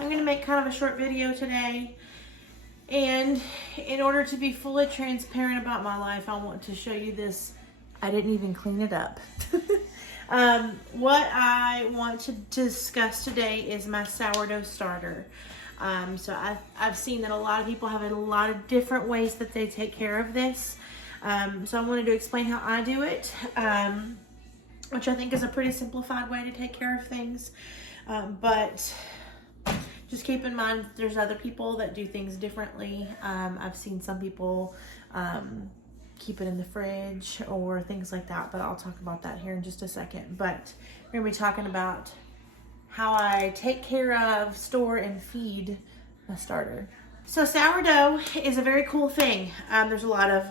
I'm going to make kind of a short video today. And in order to be fully transparent about my life, I want to show you this. I didn't even clean it up. What I want to discuss today is my sourdough starter. So I've seen that a lot of people have a lot of different ways that they take care of this. So I wanted to explain how I do it, which I think is a pretty simplified way to take care of things. But just keep in mind, there's other people that do things differently. I've seen some people keep it in the fridge or things like that, but I'll talk about that here in just a second. But we're gonna be talking about how I take care of, store, and feed my starter. So sourdough is a very cool thing. There's a lot of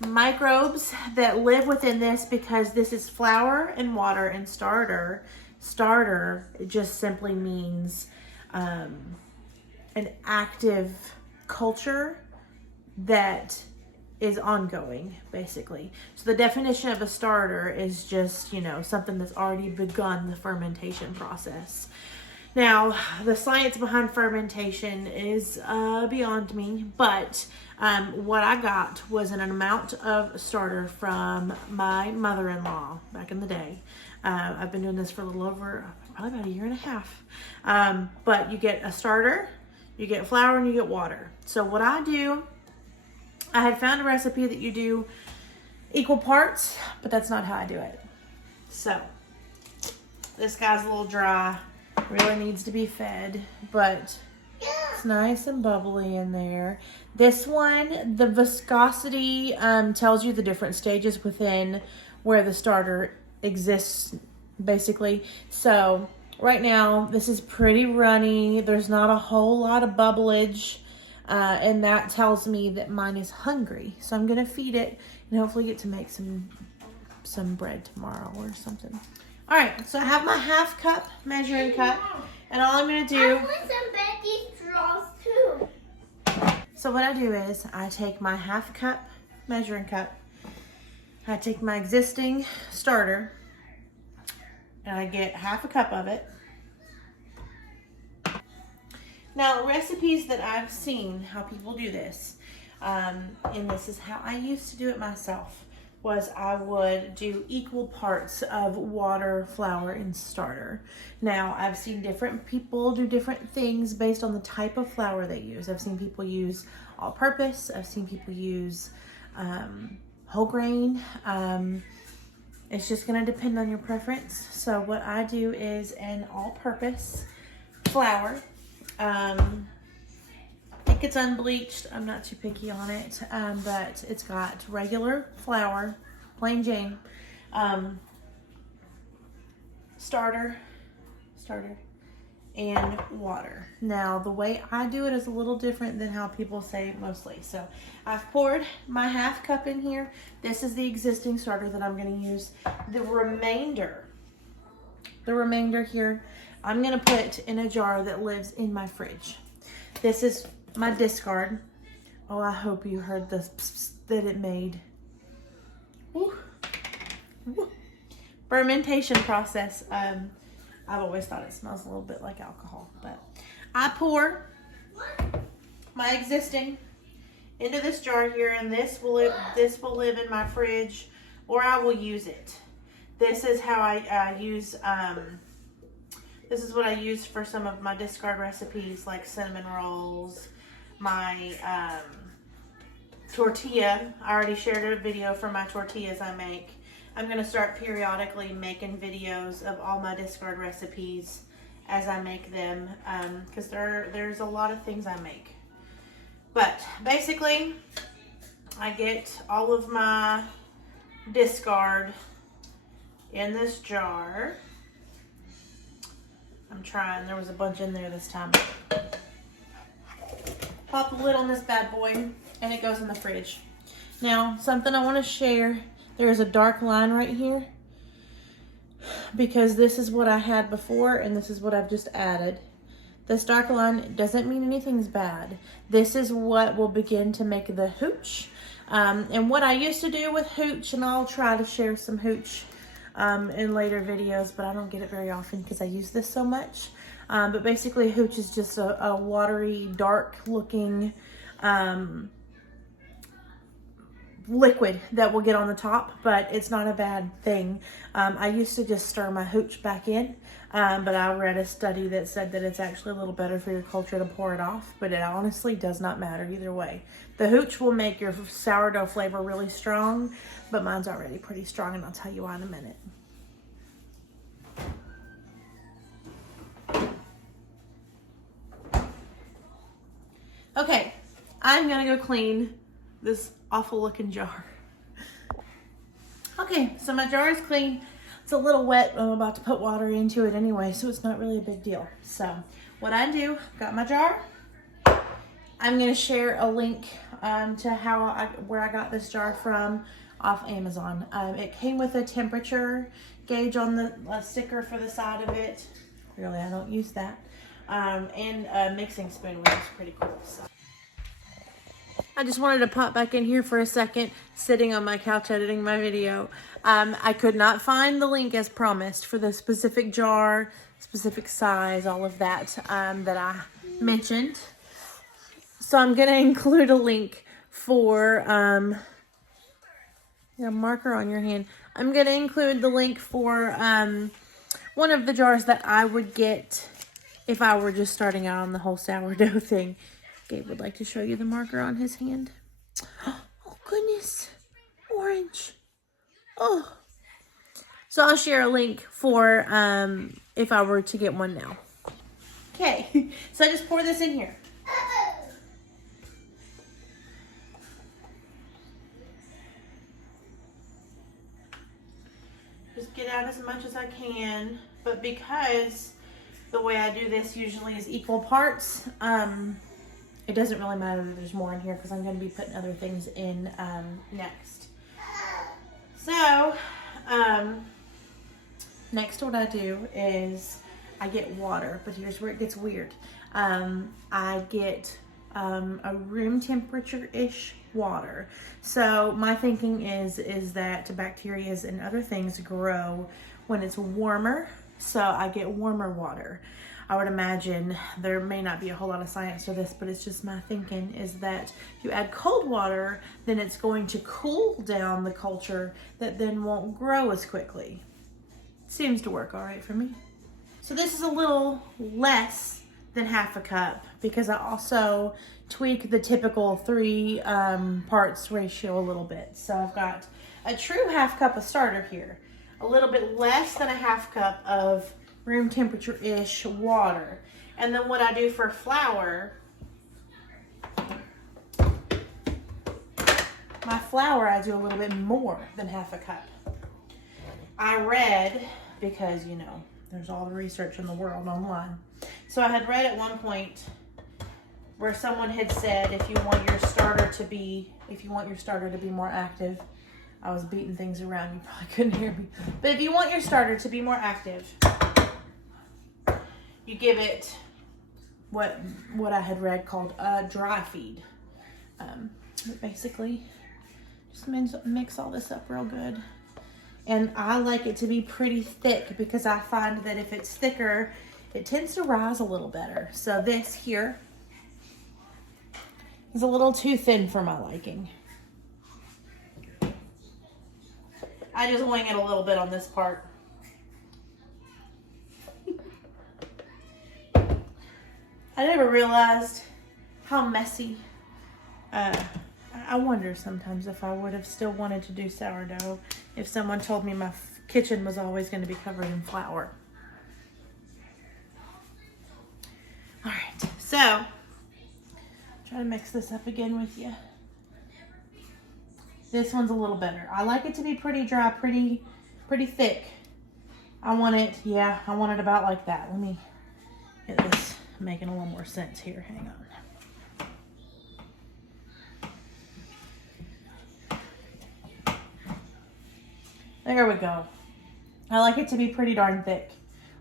microbes that live within this because this is flour and water and starter. Starter just simply means an active culture that is ongoing, basically. So the definition of a starter is just, you know, something that's already begun the fermentation process. Now, the science behind fermentation is beyond me, but what I got was an amount of starter from my mother-in-law back in the day. I've been doing this for a little over, probably about a year and a half. But you get a starter, you get flour, and you get water. So what I do, I had found a recipe that you do equal parts, but that's not how I do it. So this guy's a little dry, really needs to be fed, but it's nice and bubbly in there. This one, the viscosity tells you the different stages within where the starter exists, basically. So right now, this is pretty runny. There's not a whole lot of bubblage. And that tells me that mine is hungry. So I'm gonna feed it and hopefully get to make some bread tomorrow or something. All right, so I have my half cup measuring cup, and all I'm gonna do. I want some Becky straws too. So what I do is I take my half cup measuring cup, I take my existing starter, and I get half a cup of it. Now, recipes that I've seen how people do this, and this is how I used to do it myself, was I would do equal parts of water, flour, and starter. Now, I've seen different people do different things based on the type of flour they use. I've seen people use all-purpose. I've seen people use whole grain. It's just gonna depend on your preference. So what I do is an all-purpose flour. I think it's unbleached. I'm not too picky on it, but it's got regular flour, plain Jane, starter, and water. Now, the way I do it is a little different than how people say mostly. So I've poured my half cup in here. This is the existing starter that I'm going to use. The remainder here, I'm gonna put in a jar that lives in my fridge. This is my discard. Oh, I hope you heard the pss that it made. Woo. Woo. Fermentation process. I've always thought it smells a little bit like alcohol, but I pour my existing into this jar here, and this will live in my fridge, or I will use it. This is how I use. This is what I use for some of my discard recipes, like cinnamon rolls, my tortilla. I already shared a video for my tortillas I make. I'm going to start periodically making videos of all my discard recipes as I make them, because there's a lot of things I make. But basically, I get all of my discard in this jar. I'm trying. There was a bunch in there this time. Pop the lid on this bad boy, and it goes in the fridge. Now, something I want to share. There is a dark line right here because this is what I had before, and this is what I've just added. This dark line doesn't mean anything's bad. This is what will begin to make the hooch. And what I used to do with hooch, and I'll try to share some hooch in later videos, but I don't get it very often because I use this so much. But basically hooch is just a watery, dark looking liquid that will get on the top, but it's not a bad thing. I used to just stir my hooch back in, but I read a study that said that it's actually a little better for your culture to pour it off, but it honestly does not matter either way. The hooch will make your sourdough flavor really strong, but mine's already pretty strong, and I'll tell you why in a minute. Okay, I'm gonna go clean this awful looking jar. Okay, so my jar is clean. It's a little wet. I'm about to put water into it anyway, so it's not really a big deal. So what I do, got my jar. I'm gonna share a link to where I got this jar from off Amazon. It came with a temperature gauge on the sticker for the side of it. Really, I don't use that. And a mixing spoon, which is pretty cool. So I just wanted to pop back in here for a second, sitting on my couch editing my video. I could not find the link as promised for the specific jar, specific size, all of that that I mentioned. So I'm going to include a link for, a marker on your hand. I'm going to include the link for one of the jars that I would get if I were just starting out on the whole sourdough thing. Gabe would like to show you the marker on his hand. Oh, goodness. Orange. Oh. So I'll share a link for if I were to get one now. Okay. So I just pour this in here. Just get out as much as I can. But because the way I do this usually is equal parts, it doesn't really matter that there's more in here because I'm going to be putting other things in next. So, next what I do is I get water, but here's where it gets weird. I get a room temperature-ish water. So my thinking is that bacteria and other things grow when it's warmer. So I get warmer water. I would imagine there may not be a whole lot of science to this, but it's just my thinking is that if you add cold water, then it's going to cool down the culture that then won't grow as quickly. Seems to work all right for me. So this is a little less than half a cup because I also tweak the typical 3 parts ratio a little bit. So I've got a true half cup of starter here, a little bit less than a half cup of room temperature-ish water. And then what I do for flour, my flour I do a little bit more than half a cup. I read, because you know, there's all the research in the world online. So I had read at one point where someone had said if you want your starter to be more active, I was beating things around, you probably couldn't hear me. But if you want your starter to be more active, you give it what I had read called a dry feed. Basically, just mix all this up real good. And I like it to be pretty thick because I find that if it's thicker, it tends to rise a little better. So this here is a little too thin for my liking. I just wing it a little bit on this part. I never realized how messy. I wonder sometimes if I would have still wanted to do sourdough if someone told me my kitchen was always going to be covered in flour. All right, so try to mix this up again with you. This one's a little better. I like it to be pretty dry, pretty thick. I want it about like that. Let me get this making a little more sense here. Hang on. There we go. I like it to be pretty darn thick.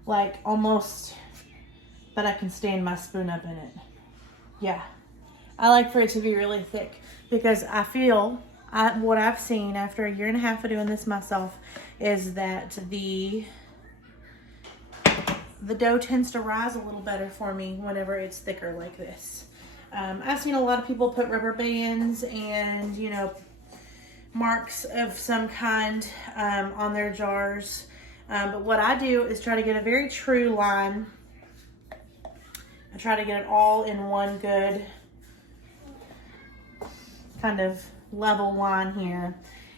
Like almost that I can stand my spoon up in it. Yeah. I like for it to be really thick because I feel what I've seen after 1.5 years of doing this myself is that the the dough tends to rise a little better for me whenever it's thicker like this. I've seen a lot of people put rubber bands and, you know, marks of some kind on their jars. But what I do is try to get a very true line. I try to get it all in one good kind of level line here.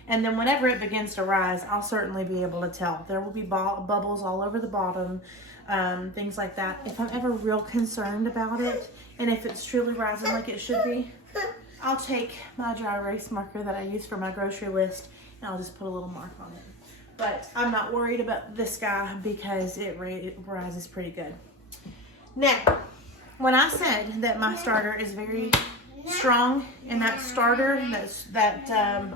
And then whenever it begins to rise, I'll certainly be able to tell. There will be bubbles all over the bottom, things like that. If I'm ever real concerned about it, and if it's truly rising like it should be, I'll take my dry erase marker that I use for my grocery list, and I'll just put a little mark on it. But I'm not worried about this guy because it rises pretty good. Now, when I said that my starter is very strong in that starter, that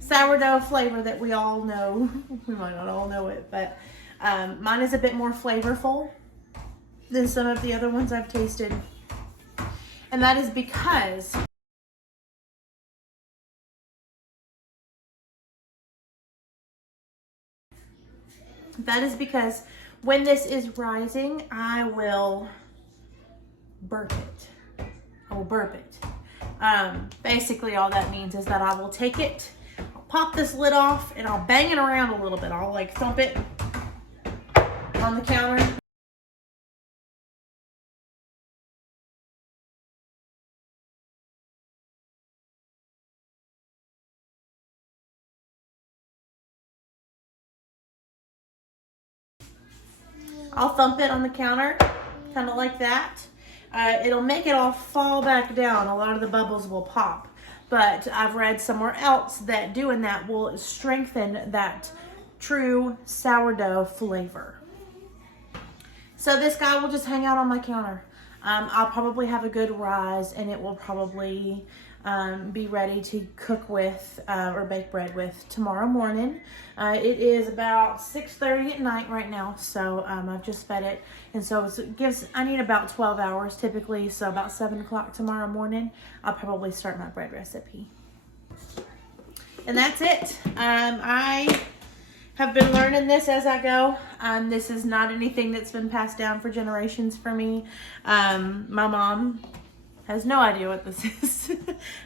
sourdough flavor that we all know, we might not all know it, but mine is a bit more flavorful than some of the other ones I've tasted. And that is because when this is rising, I will burp it. I will burp it. Basically all that means is that I will take it, I'll pop this lid off, and I'll bang it around a little bit. I'll like thump it on the counter. I'll thump it on the counter, kind of like that. It'll make it all fall back down. A lot of the bubbles will pop. But I've read somewhere else that doing that will strengthen that true sourdough flavor. So this guy will just hang out on my counter. I'll probably have a good rise, and it will probably be ready to cook with or bake bread with tomorrow morning. It is about 6:30 at night right now, so I've just fed it, and so I need about 12 hours typically, so about 7 o'clock tomorrow morning I'll probably start my bread recipe. And that's it. I have been learning this as I go. This is not anything that's been passed down for generations for me. My mom has no idea what this is.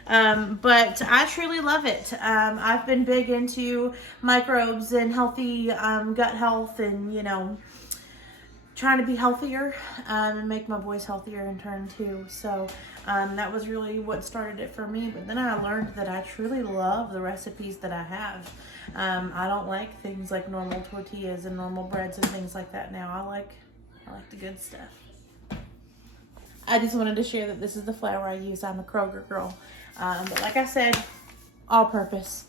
But I truly love it. I've been big into microbes and healthy gut health, and, you know, trying to be healthier and make my boys healthier in turn too. So that was really what started it for me. But then I learned that I truly love the recipes that I have. I don't like things like normal tortillas and normal breads and things like that now. I like the good stuff. I just wanted to share that this is the flour I use. I'm a Kroger girl. But like I said, all purpose.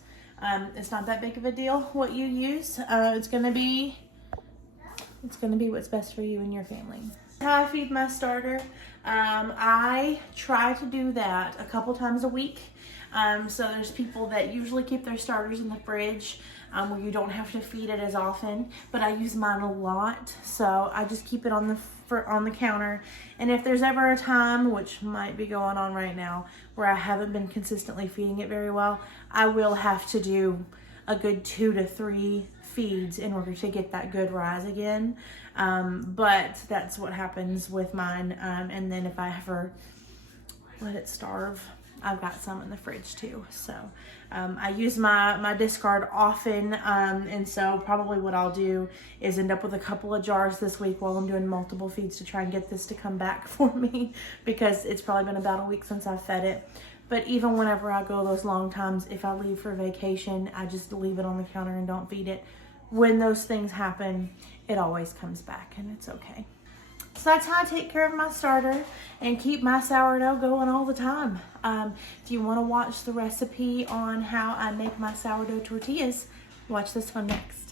It's not that big of a deal what you use. It's gonna be what's best for you and your family. How I feed my starter. I try to do that a couple times a week. So there's people that usually keep their starters in the fridge where you don't have to feed it as often, but I use mine a lot, so I just keep it on the counter. And if there's ever a time, which might be going on right now, where I haven't been consistently feeding it very well, I will have to do a good 2 to 3 feeds in order to get that good rise again. But that's what happens with mine. And then if I ever let it starve, I've got some in the fridge too. So I use my discard often, and so probably what I'll do is end up with a couple of jars this week while I'm doing multiple feeds to try and get this to come back for me, because it's probably been about a week since I fed it. But even whenever I go those long times, if I leave for vacation, I just leave it on the counter and don't feed it. When those things happen, it always comes back, and it's okay. So that's how I take care of my starter and keep my sourdough going all the time. If you want to watch the recipe on how I make my sourdough tortillas, watch this one next.